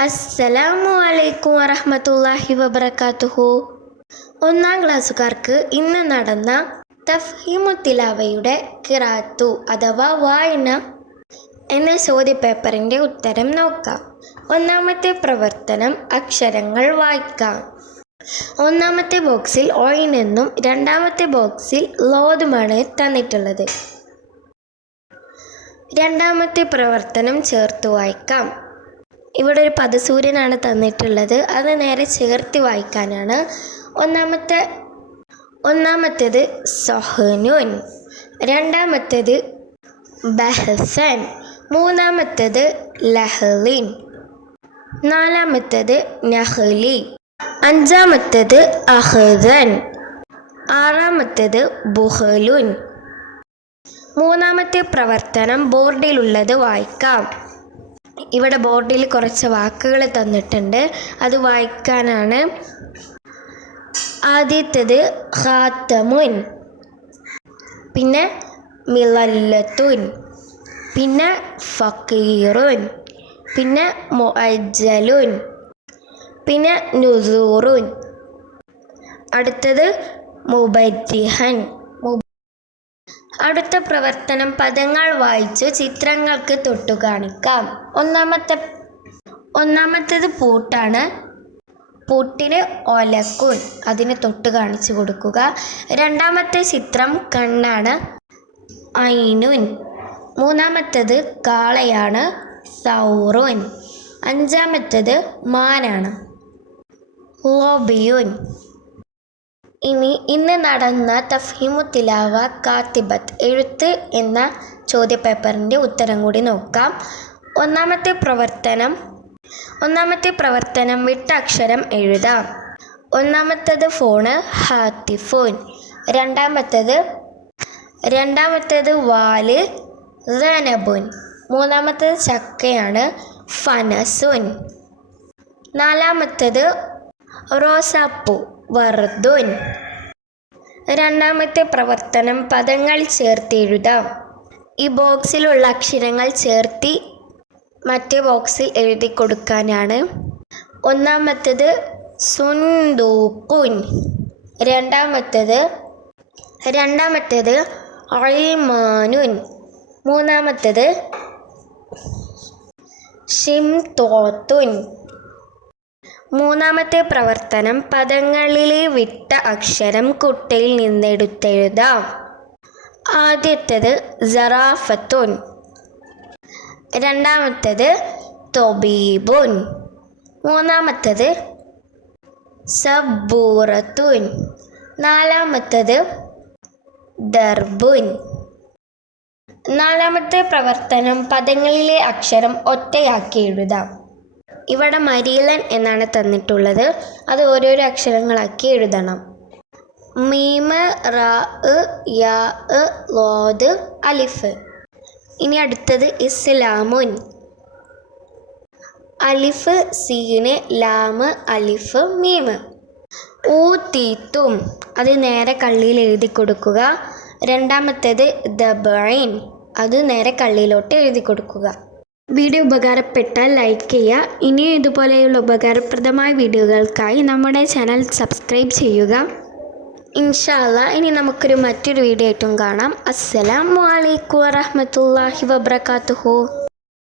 അസ്സലാമു അലൈക്കും വറഹ്മത്തുള്ളാഹി വബറകാതുഹു. ഒന്നാം ക്ലാസ്സുകാർക്ക് ഇന്ന് നടന്ന തഫ്ഹീമു തിലാവയുടെ കിറാത്തു അഥവാ വായന എന്ന ചോദ്യപേപ്പറിന്റെ ഉത്തരം നോക്കാം. ഒന്നാമത്തെ പ്രവർത്തനം അക്ഷരങ്ങൾ വായിക്കാം. ഒന്നാമത്തെ ബോക്സിൽ ഓയിനെന്നും രണ്ടാമത്തെ ബോക്സിൽ ലോതുമാണ് തന്നിട്ടുള്ളത്. രണ്ടാമത്തെ പ്രവർത്തനം ചേർത്ത് വായിക്കാം. ഇവിടെ ഒരു പദസൂര്യനാണ് തന്നിട്ടുള്ളത്. അത് നേരെ ചേർത്ത് വായിക്കാനാണ്. ഒന്നാമത്തെ ഒന്നാമത്തേത് സൊഹനുൻ. രണ്ടാമത്തേത് ബഹസൻ. മൂന്നാമത്തേത് ലഹലിൻ. നാലാമത്തേത് നഹലി. അഞ്ചാമത്തേത് അഹദൻ ആറാമത്തേത് ബുഹലുൻ. മൂന്നാമത്തെ പ്രവർത്തനം ബോർഡിലുള്ളത് വായിക്കാം. ഇവിടെ ബോർഡിൽ കുറച്ച് വാക്കുകൾ തന്നിട്ടുണ്ട്. അത് വായിക്കാനാണ്. ആദ്യത്തേത് ഖാത്തമുൻ. പിന്നെ മിളല്ലത്തുൻ പിന്നെ ഫക്കീറുൻ. പിന്നെ മൊഅജലുൻ പിന്നെ നുസൂറുൻ. അടുത്തത് മുബജ്ജിഹൻ. മു- അടുത്ത പ്രവർത്തനം പദങ്ങൾ വായിച്ച് ചിത്രങ്ങൾക്ക് തൊട്ടു കാണിക്കാം. ഒന്നാമത്തെ ഒന്നാമത്തേത് പൂട്ടാണ്. പൂട്ടിന് ഒലക്കുൻ അതിന് തൊട്ട് കാണിച്ചു കൊടുക്കുക. രണ്ടാമത്തെ ചിത്രം കണ്ണാണ്. ഐനുൻ. മൂന്നാമത്തേത് കാളയാണ്. സൗറുൻ. അഞ്ചാമത്തേത് മാനാണ്. ലോബിയുൻ. ഇനി ഇന്ന് നടന്ന തഫീമു തിലാവ കാത്തിബത്ത് എഴുത്ത് എന്ന ചോദ്യപേപ്പറിന്റെ ഉത്തരം കൂടി നോക്കാം. ഒന്നാമത്തെ പ്രവർത്തനം ഒന്നാമത്തെ പ്രവർത്തനം വിട്ട അക്ഷരം എഴുതാം. ഒന്നാമത്തത് ഫോണ് ഹാത്തിഫോൻ. രണ്ടാമത്തത് രണ്ടാമത്തേത് വാൽ റനബുൻ മൂന്നാമത്തത് ചക്കയാണ് ഫനസുൻ. നാലാമത്തത് റോസാപ്പൂ വർദ്ധുൻ രണ്ടാമത്തെ പ്രവർത്തനം പദങ്ങൾ ചേർത്ത് എഴുതാം. ഈ ബോക്സിലുള്ള അക്ഷരങ്ങൾ ചേർത്തി മറ്റേ ബോക്സിൽ എഴുതി കൊടുക്കാനാണ്. ഒന്നാമത്തേത് സുന്ദൂക്കുൻ. രണ്ടാമത്തേത് രണ്ടാമത്തേത് അൽമാനുൻ. മൂന്നാമത്തേത് ഷിംതോത്തുൻ മൂന്നാമത്തെ പ്രവർത്തനം പദങ്ങളിലെ വിട്ട അക്ഷരം കുട്ടയിൽ നിന്നെടുത്തെഴുതാം. ആദ്യത്തേത് ജറാഫത്തുൻ രണ്ടാമത്തേത് തൊബീബുൻ. മൂന്നാമത്തേത് സബൂറത്തുൻ നാലാമത്തേത് ദർബുൻ. നാലാമത്തെ പ്രവർത്തനം പദങ്ങളിലെ അക്ഷരം ഒറ്റയാക്കി എഴുതാം. ഇവിടെ മരീലൻ എന്നാണ് തന്നിട്ടുള്ളത്. അത് ഓരോരോ അക്ഷരങ്ങളാക്കി എഴുതണം. മീമ റ യാ ലോദ് അലിഫ്. ഇനി അടുത്തത് ഇസ്ലാമുൻ. അലിഫ് സീന് ലാമ് അലിഫ് മീമ് ഊ തീത്തും. അത് നേരെ കള്ളിയിൽ എഴുതി കൊടുക്കുക. രണ്ടാമത്തേത് ദബൈൻ അത് നേരെ കള്ളിയിലോട്ട് എഴുതി കൊടുക്കുക. വീഡിയോ ഉപകാരപ്പെട്ടാൽ ലൈക്ക് ചെയ്യുക. ഇനിയും ഇതുപോലെയുള്ള ഉപകാരപ്രദമായ വീഡിയോകൾക്കായി നമ്മുടെ ചാനൽ സബ്സ്ക്രൈബ് ചെയ്യുക. ഇൻഷാല്ല ഇനി നമുക്കൊരു മറ്റൊരു വീഡിയോ ആയിട്ടും കാണാം. അസ്സലാമു അലൈക്കും വറഹമത്തല്ലാഹി വബറകാതുഹു.